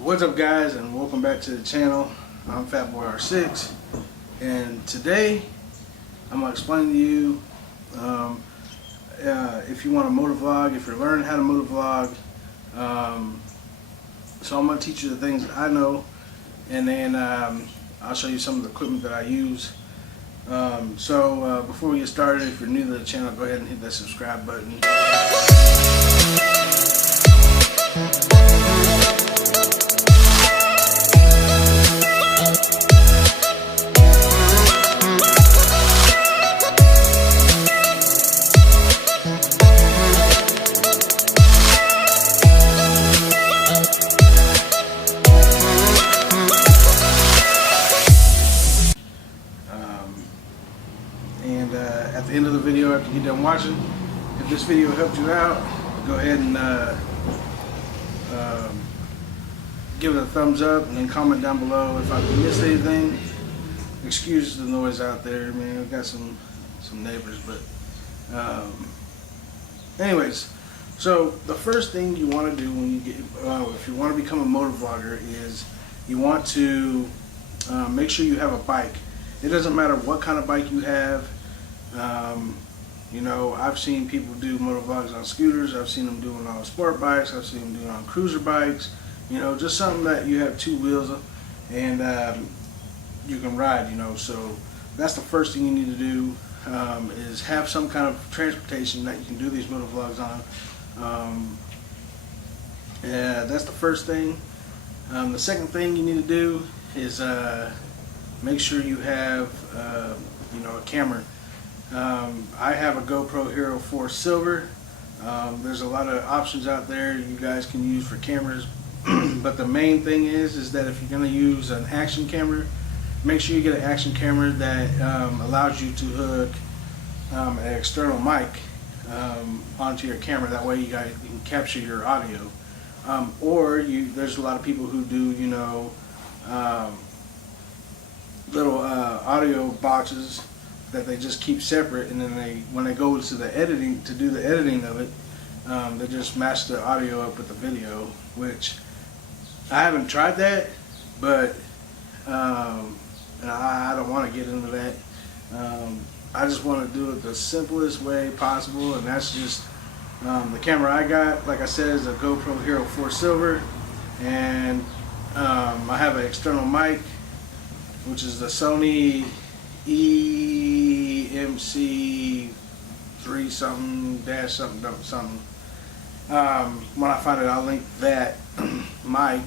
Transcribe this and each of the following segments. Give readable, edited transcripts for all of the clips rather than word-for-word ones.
What's up, guys, and welcome back to the channel. I'm Fatboy R6, and today I'm going to explain to you if you want to motovlog, if you're learning how to motovlog. So I'm going to teach you the things that I know, and then I'll show you some of the equipment that I use. Before we get started, if you're new to the channel, go ahead and hit that subscribe button. At the end of the video, after you get done watching, if this video helped you out, go ahead and give it a thumbs up, and then comment down below if I missed anything. Excuse the noise out there, man. We've got some neighbors, but anyways, so the first thing you want to do when you get if you want to become a motovlogger is you want to make sure you have a bike. It doesn't matter what kind of bike you have. You know, I've seen people do motovlogs on scooters. I've seen them doing on sport bikes. I've seen them doing on cruiser bikes. You know, just something that you have two wheels and you can ride. You know, so that's the first thing you need to do is have some kind of transportation that you can do these motovlogs on. That's the first thing. The second thing you need to do is make sure you have you know, a camera. I have a GoPro Hero 4 Silver. There's a lot of options out there you guys can use for cameras, but the main thing is that if you're going to use an action camera, make sure you get an action camera that allows you to hook an external mic onto your camera. That way you can capture your audio. There's a lot of people who do, you know, little audio boxes that they just keep separate, and then when they go to the editing, to do the editing of it, they just match the audio up with the video, which I haven't tried that, but and I don't want to get into that. I just want to do it the simplest way possible, and that's just the camera I got, like I said, is a GoPro Hero 4 Silver, and I have an external mic, which is the Sony EMC 3 something dash something. When I find it, I'll link that mic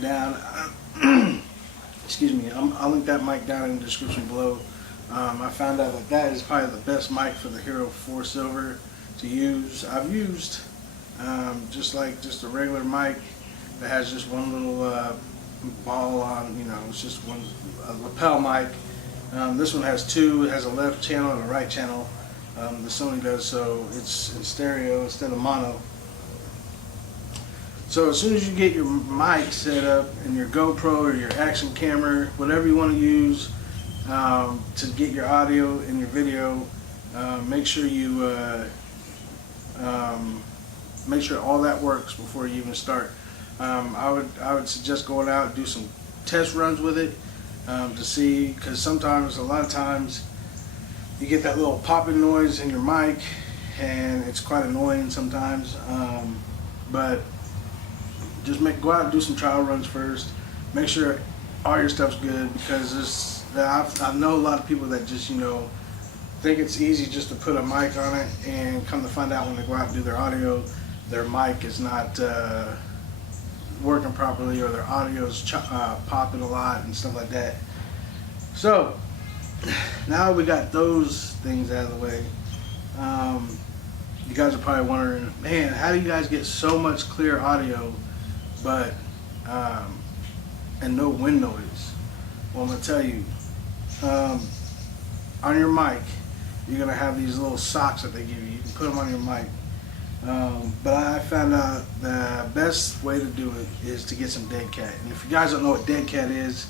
down. Excuse me. I'll link that mic down in the description below. I found out that that is probably the best mic for the Hero 4 Silver to use. I've used just a regular mic that has just one little ball on. You know, it's just a lapel mic. This one has two. It has a left channel and a right channel. The Sony does, so it's in stereo instead of mono. So as soon as you get your mic set up and your GoPro or your action camera, whatever you want to use to get your audio and your video, make sure you make sure all that works before you even start. I would suggest going out and do some test runs with it. To see, because a lot of times you get that little popping noise in your mic, and it's quite annoying sometimes. But just go out and do some trial runs first. Make sure all your stuff's good, because I know a lot of people that just, you know, think it's easy just to put a mic on it, and come to find out when they go out and do their audio, their mic is not working properly, or their audio's popping a lot and stuff like that. So now we got those things out of the way. You guys are probably wondering, man, how do you guys get so much clear audio but and no wind noise? Well, I'm gonna tell you, on your mic you're gonna have these little socks that they give you. You can put them on your mic. But I found out the best way to do it is to get some dead cat. And if you guys don't know what dead cat is,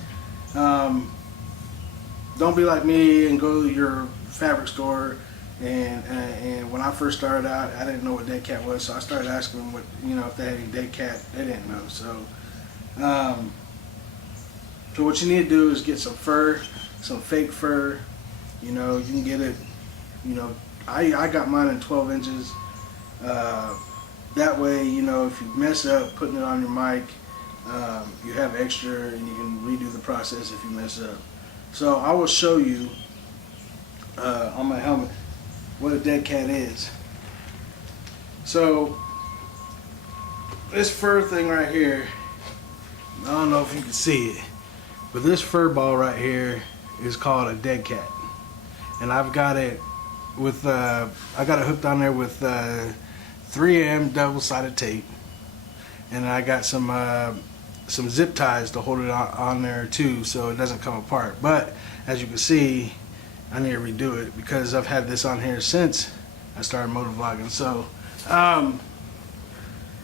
don't be like me and go to your fabric store And when I first started out, I didn't know what dead cat was, so I started asking them what, you know, if they had any dead cat. They didn't know. So So what you need to do is get some fur, some fake fur. You know, you can get it, you know, I got mine in 12 inches. That way, you know, if you mess up putting it on your mic, you have extra and you can redo the process if you mess up. So I will show you on my helmet what a dead cat is. So this fur thing right here, I don't know if you can see it, but this fur ball right here is called a dead cat. And I've got it with, I got it hooked on there with 3M double-sided tape. And I got some zip ties to hold it on there too, so it doesn't come apart. But as you can see, I need to redo it because I've had this on here since I started motovlogging. So,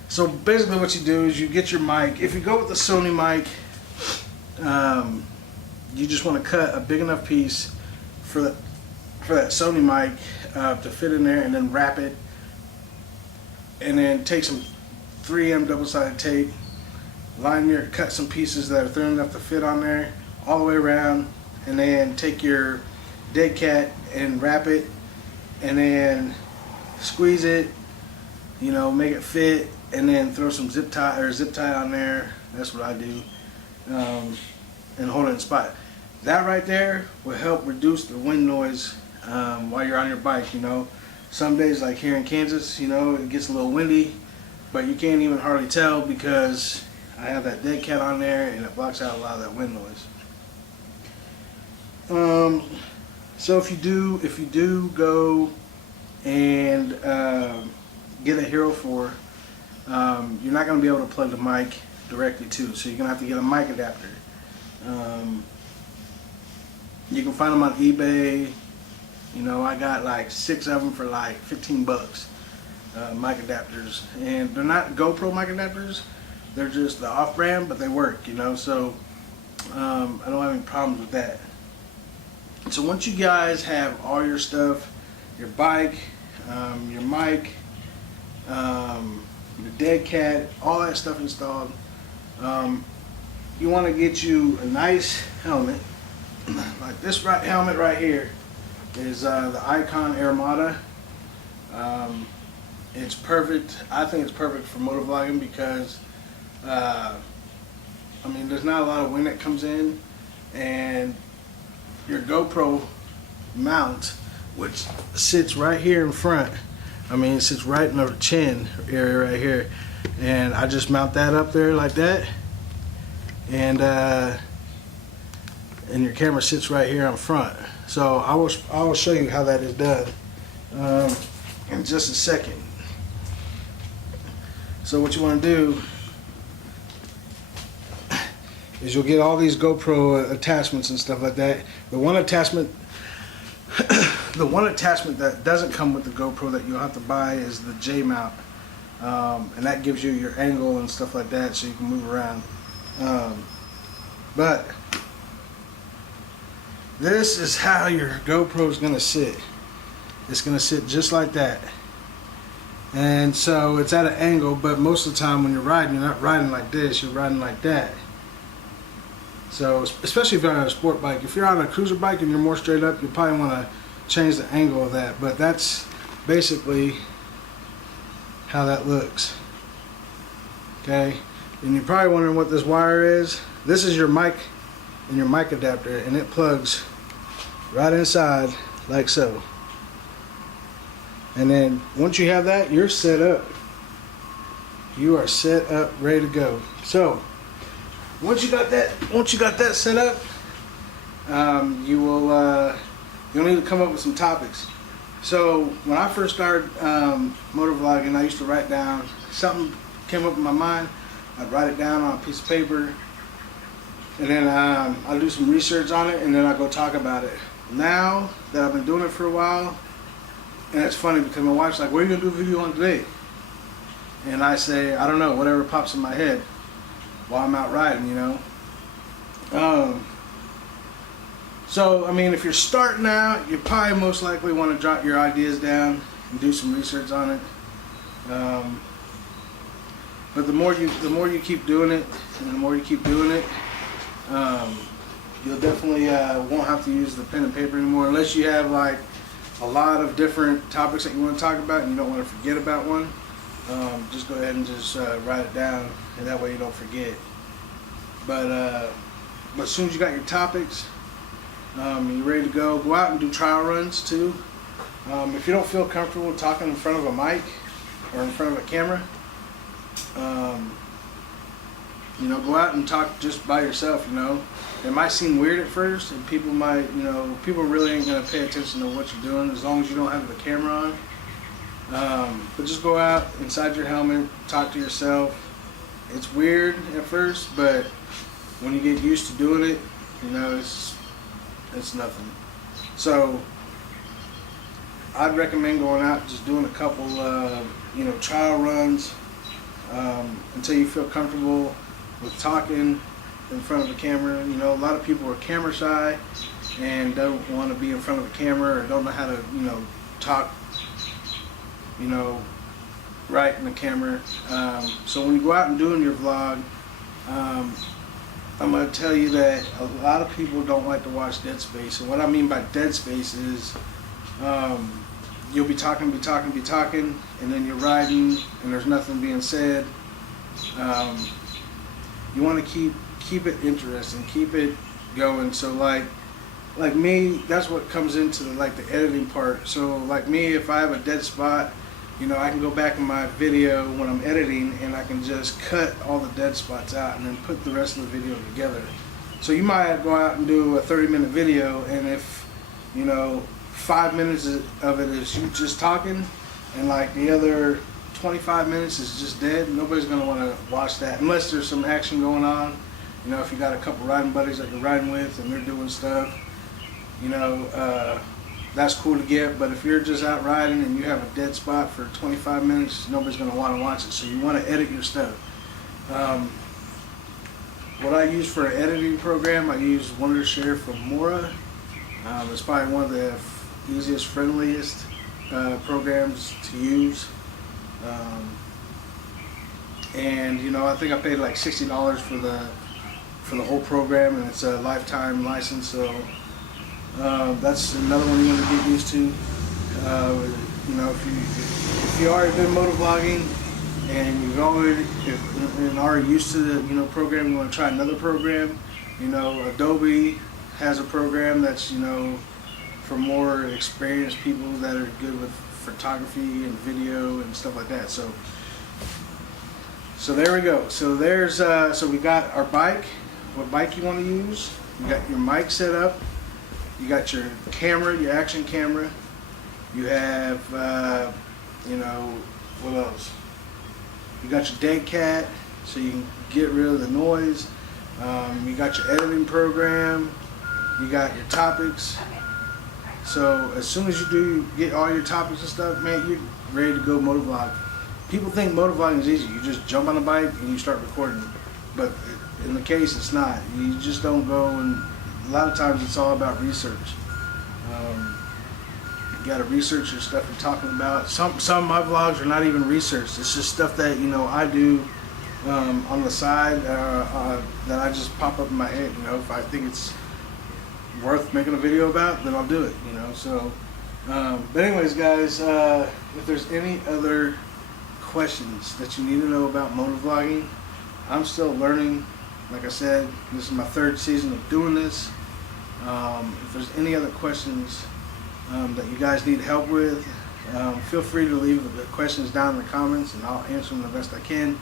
so basically what you do is you get your mic. If you go with the Sony mic, you just want to cut a big enough piece for that Sony mic to fit in there, and then wrap it, and then take some 3M double-sided tape, cut some pieces that are thin enough to fit on there all the way around, and then take your dead cat and wrap it, and then squeeze it, you know, make it fit, and then throw some zip tie on there. That's what I do, and hold it in spot. That right there will help reduce the wind noise while you're on your bike. You know, some days like here in Kansas, you know, it gets a little windy, but you can't even hardly tell because I have that dead cat on there and it blocks out a lot of that wind noise. So if you do go and get a Hero 4, you're not going to be able to plug the mic directly to, so you're going to have to get a mic adapter. You can find them on eBay. You know, I got like 6 of them for like 15 bucks, mic adapters, and they're not GoPro mic adapters. They're just the off-brand, but they work, you know, so I don't have any problems with that. So once you guys have all your stuff, your bike, your mic, your dead cat, all that stuff installed, you want to get you a nice helmet. Like this helmet right here is the Icon Airmada. It's perfect. I think it's perfect for motovlogging because I mean, there's not a lot of wind that comes in, and your GoPro mount, which sits right here in front, I mean, it sits right in the chin area right here, and I just mount that up there like that, and your camera sits right here in front. So I will show you how that is done in just a second. So what you want to do is you'll get all these GoPro attachments and stuff like that. The one attachment that doesn't come with the GoPro that you'll have to buy is the J mount, and that gives you your angle and stuff like that, so you can move around. But this is how your GoPro is going to sit. It's going to sit just like that. And so it's at an angle, but most of the time when you're riding, you're not riding like this, you're riding like that. So, especially if you're on a sport bike. If you're on a cruiser bike and you're more straight up, you probably want to change the angle of that. But that's basically how that looks. Okay? And you're probably wondering what this wire is. This is your mic and your mic adapter, and it plugs right inside like so. And then once you have that, you're set up. You are set up, ready to go. So once you got that set up, you'll need to come up with some topics. So when I first started motovlogging, I used to write down something came up in my mind. I'd write it down on a piece of paper, and then I'd do some research on it, and then I'd go talk about it. Now that I've been doing it for a while, and it's funny because my wife's like, "What are you gonna do a video on today?" And I say, "I don't know, whatever pops in my head while I'm out riding, you know." So I mean, if you're starting out, you probably most likely want to jot your ideas down and do some research on it. But the more you keep doing it, and the more you keep doing it, you'll definitely won't have to use the pen and paper anymore, unless you have like a lot of different topics that you want to talk about and you don't want to forget about one. Just go ahead and just write it down, and that way you don't forget. But as soon as you got your topics, you're ready to go out and do trial runs too. If you don't feel comfortable talking in front of a mic or in front of a camera, you know, go out and talk just by yourself. You know, it might seem weird at first, and people might, you know, people really ain't gonna pay attention to what you're doing as long as you don't have the camera on. But just go out inside your helmet, talk to yourself. It's weird at first, but when you get used to doing it, you know, it's nothing. So I'd recommend going out, just doing a couple, you know, trial runs until you feel comfortable with talking in front of a camera. You know, a lot of people are camera shy and don't want to be in front of a camera, or don't know how to, you know, talk, you know, right in the camera. So when you go out and doing your vlog, I'm going to tell you that a lot of people don't like to watch dead space. And what I mean by dead space is you'll be talking, and then you're riding and there's nothing being said. You want to keep it interesting, keep it going. So like me, that's what comes into the editing part. So like me, if I have a dead spot, you know, I can go back in my video when I'm editing and I can just cut all the dead spots out and then put the rest of the video together. So you might go out and do a 30-minute video, and if, you know, 5 minutes of it is you just talking, and like the other 25 minutes is just dead, nobody's going to want to watch that unless there's some action going on. You know, if you got a couple riding buddies that you're riding with and they're doing stuff, you know, that's cool to get. But if you're just out riding and you have a dead spot for 25 minutes, nobody's going to want to watch it. So you want to edit your stuff. What I use for an editing program, I use Wondershare from Mora. It's probably one of the easiest, friendliest programs to use. And you know, I think I paid like $60 for the whole program, and it's a lifetime license. So that's another one you want to get used to. You know, if you already been motovlogging and you've already used to the, you know, program, you want to try another program. You know, Adobe has a program that's, you know, for more experienced people that are good with photography and video and stuff like that. So there we go. So there's so we got our bike. What bike you want to use? You got your mic set up. You got your camera, your action camera. You have you know, what else? You got your dead cat, so you can get rid of the noise. You got your editing program. You got your topics. So as soon as you get all your topics and stuff, man, you're ready to go motovlog. People think motovlogging is easy. You just jump on a bike and you start recording. But in the case, it's not. You just don't go, and a lot of times it's all about research. You got to research your stuff you're talking about. Some of my vlogs are not even researched. It's just stuff that, you know, I do on the side that I just pop up in my head. You know, if I think it's worth making a video about, then I'll do it, you know. So but anyways, guys, if there's any other questions that you need to know about motovlogging, I'm still learning. Like I said, this is my 3rd season of doing this. If there's any other questions that you guys need help with, feel free to leave the questions down in the comments and I'll answer them the best I can.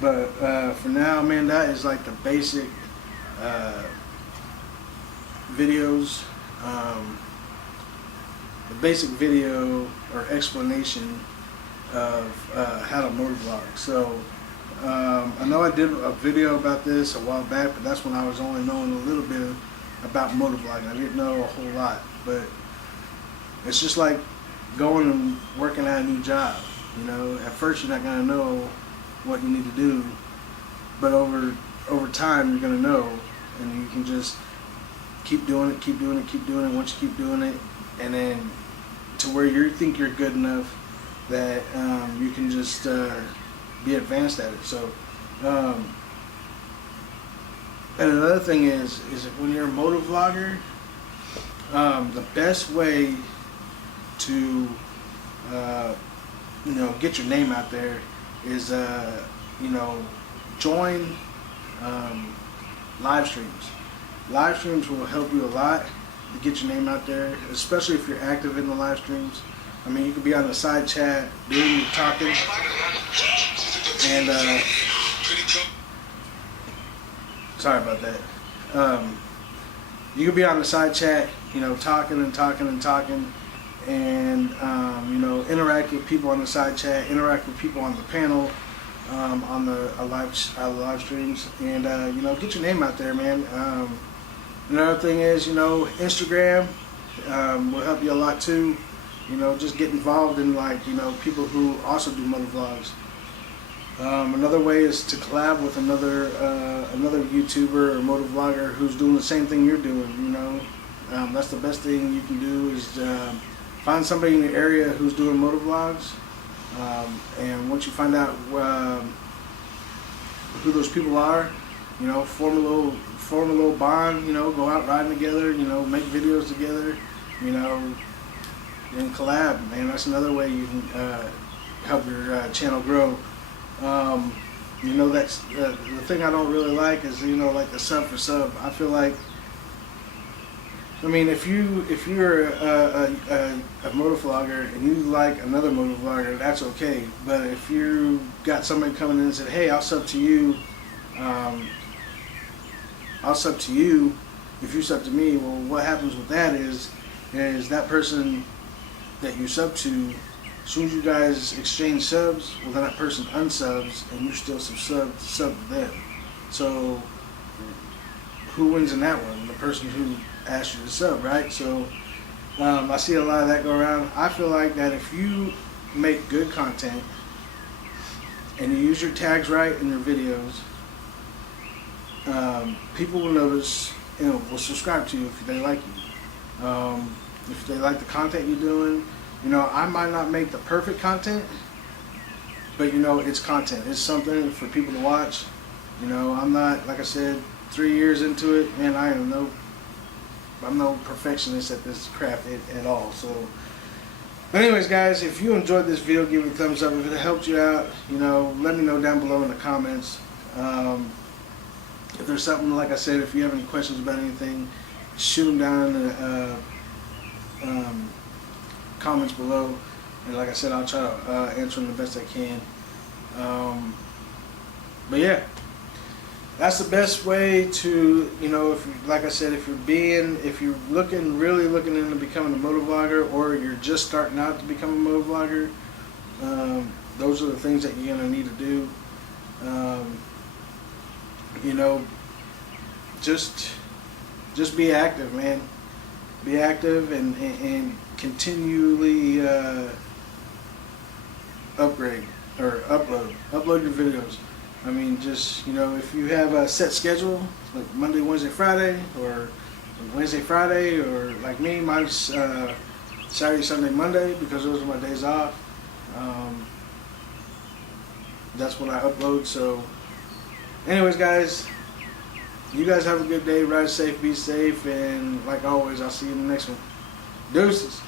But for now, man, that is like the basic videos, the basic video or explanation of how to motovlog. So I know I did a video about this a while back, but that's when I was only knowing a little bit about motovlogging. I didn't know a whole lot, but it's just like going and working at a new job. You know, at first you're not gonna know what you need to do, but over time you're gonna know, and you can just keep doing it. Once you keep doing it, and then to where you think you're good enough that you can just be advanced at it. So, and another thing is that when you're a motovlogger, the best way to get your name out there is join live streams. Live streams will help you a lot to get your name out there, especially if you're active in the live streams. I mean, you could be on the side chat doing your talking, and sorry about that. You could be on the side chat, talking and talking and talking, and interact with people on the side chat, interact with people on the panel, on the live streams, and get your name out there, man. Another thing is, Instagram will help you a lot too. Just get involved in people who also do motovlogs. Another way is to collab with another YouTuber or motovlogger who's doing the same thing you're doing. That's the best thing you can do is find somebody in your area who's doing motovlogs, and once you find out who those people are, form a little bond. Go out riding together. Make videos together. And collab, man. That's another way you can help your channel grow. That's the thing I don't really like is like the sub for sub. I feel like, if you're a motovlogger and you like another motovlogger, that's okay. But if you got somebody coming in and said, "Hey, I'll sub to you," if you sub to me, well, what happens with that is that person that you sub to, as soon as you guys exchange subs, well, then that person unsubs and you still sub to them. So who wins in that one? The person who asked you to sub, right? So I see a lot of that go around. I feel like that if you make good content and you use your tags right in your videos, people will notice and will subscribe to you if they like you. If they like the content you're doing, I might not make the perfect content, but it's content. It's something for people to watch. I'm not, like I said, 3 years into it, and I'm no perfectionist at this craft at all. So, anyways, guys, if you enjoyed this video, give it a thumbs up. If it helped you out, let me know down below in the comments. If there's something, like I said, if you have any questions about anything, shoot them down in the comments below, and like I said, I'll try to answer them the best I can. But yeah, that's the best way to, like I said, if you're really looking into becoming a motovlogger, or you're just starting out to become a motovlogger, those are the things that you're gonna need to do. Just be active, man. Be active and continually upgrade or upload your videos. If you have a set schedule, like Monday, Wednesday, Friday, or Wednesday, Friday, or like me, mine's Saturday, Sunday, Monday, because those are my days off. That's when I upload. So anyways, guys, you guys have a good day. Ride safe, be safe, and like always, I'll see you in the next one. Deuces.